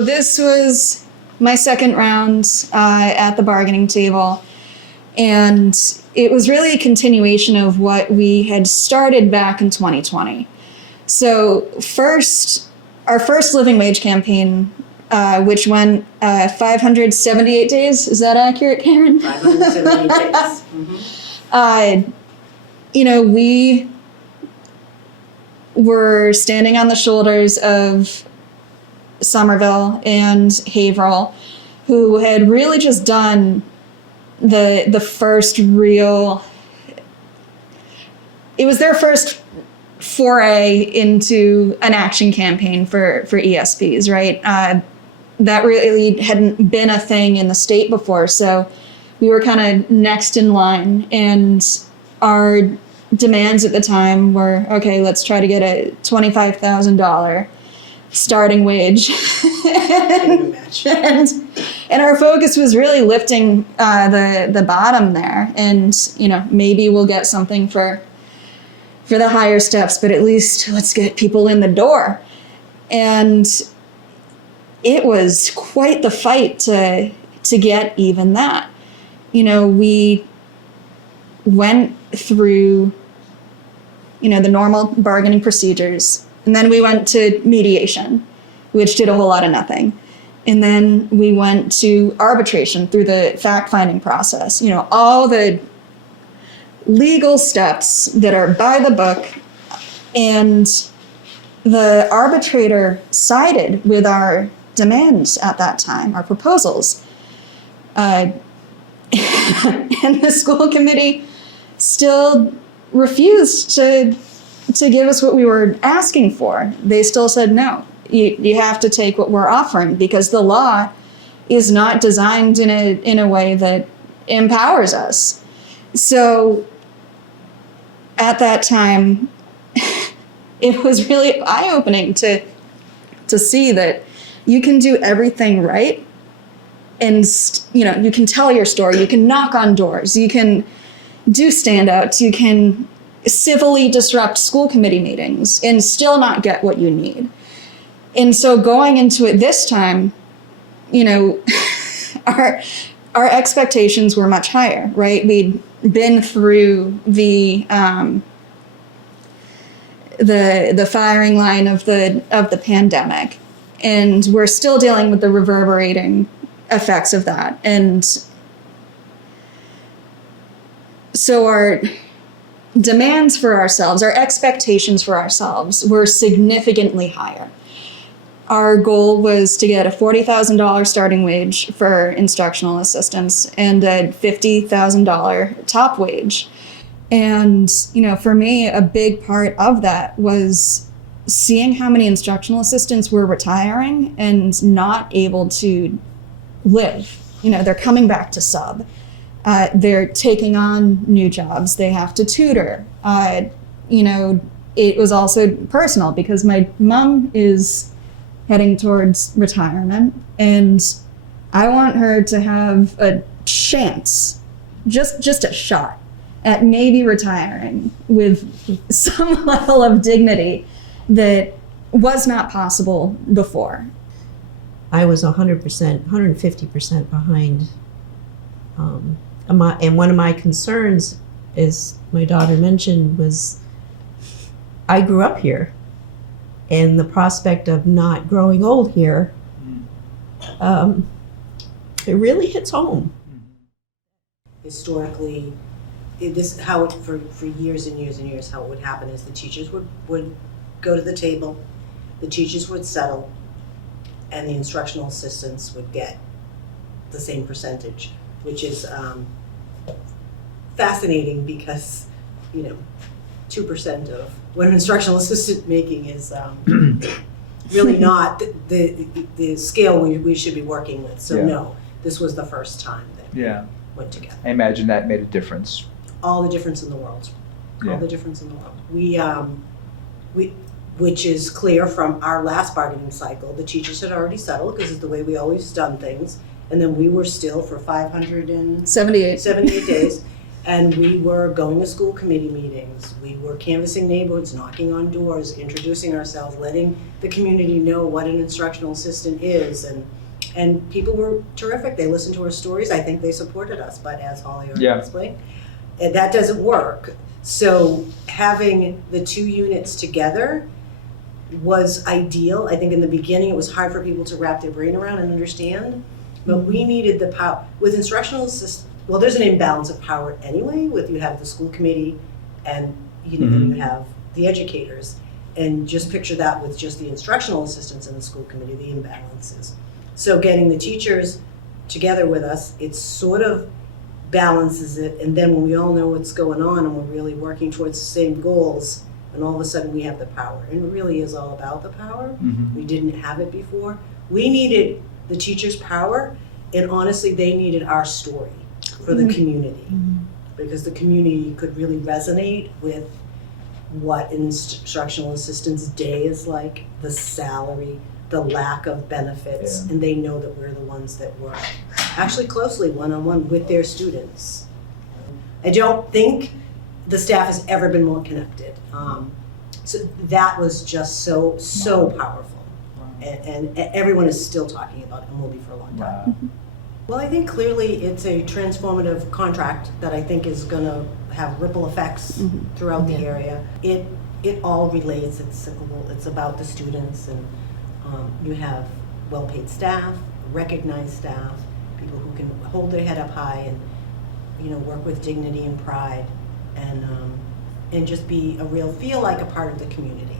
This was my second round at the bargaining table, and it was really a continuation of what we had started back in 2020. So our first living wage campaign, which went 578 days. Is that accurate, Karen? 578 days. Mm-hmm. We were standing on the shoulders of Somerville and Haverhill, who had really just done the first real. It was their first foray into an action campaign for ESPs, right? That really hadn't been a thing in the state before, so we were kind of next in line, and our demands at the time were, okay, let's try to get a $25,000 starting wage. and our focus was really lifting the bottom there, and maybe we'll get something for the higher steps, but at least let's get people in the door. And it was quite the fight to get even that. We went through the normal bargaining procedures, and then we went to mediation, which did a whole lot of nothing. And then we went to arbitration through the fact-finding process, all the legal steps that are by the book. And the arbitrator sided with our demands at that time, our proposals. And the school committee still refused to give us what we were asking for. They still said, no, you have to take what we're offering, because the law is not designed in a way that empowers us. So at that time, it was really eye-opening to see that you can do everything right, and you can tell your story, you can knock on doors, you can do standouts, you can civilly disrupt school committee meetings and still not get what you need. And so going into it this time, our expectations were much higher, right? We'd been through the firing line of the pandemic, and we're still dealing with the reverberating effects of that. And so our demands for ourselves, our expectations for ourselves were significantly higher. Our goal was to get a $40,000 starting wage for instructional assistants and a $50,000 top wage. And, for me, a big part of that was seeing how many instructional assistants were retiring and not able to live. They're coming back to sub. They're taking on new jobs. They have to tutor. It was also personal because my mom is heading towards retirement, and I want her to have a chance, just a shot at maybe retiring with some level of dignity that was not possible before. I was 100%, 150% behind. And one of my concerns, as my daughter mentioned, was I grew up here, and the prospect of not growing old here, it really hits home. Historically, for years and years and years, how it would happen is the teachers would go to the table, the teachers would settle, and the instructional assistants would get the same percentage, which is fascinating because 2% of what an instructional assistant making is really not the scale we should be working with. So no, this was the first time that went together. I imagine that made a difference. All the difference in the world. All the difference in the world. We which is clear from our last bargaining cycle. The teachers had already settled because it's the way we always done things. And then we were still for 578 days. And we were going to school committee meetings, we were canvassing neighborhoods, knocking on doors, introducing ourselves, letting the community know what an instructional assistant is, and people were terrific. They listened to our stories. I think they supported us, but as Holly already Yeah. explained, that doesn't work. So having the two units together was ideal. I think in the beginning it was hard for people to wrap their brain around and understand, but we needed the power. With instructional assistants, well, there's an imbalance of power anyway, with you have the school committee and you have the educators. And just picture that with just the instructional assistants in the school committee, the imbalances. So getting the teachers together with us, it sort of balances it. And then when we all know what's going on and we're really working towards the same goals, and all of a sudden we have the power. And it really is all about the power. We didn't have it before. We needed the teachers' power, and honestly, they needed our story for the community, because the community could really resonate with what an instructional assistant's day is like, the salary, the lack of benefits, and they know that we're the ones that work actually closely one-on-one with their students. I don't think the staff has ever been more connected. So that was just so powerful. And everyone is still talking about it and will be for a long time. Wow. Well, I think clearly it's a transformative contract that I think is going to have ripple effects throughout the area. It all relates. It's cyclical. It's about the students, and you have well-paid staff, recognized staff, people who can hold their head up high and work with dignity and pride, and just be feel like a part of the community.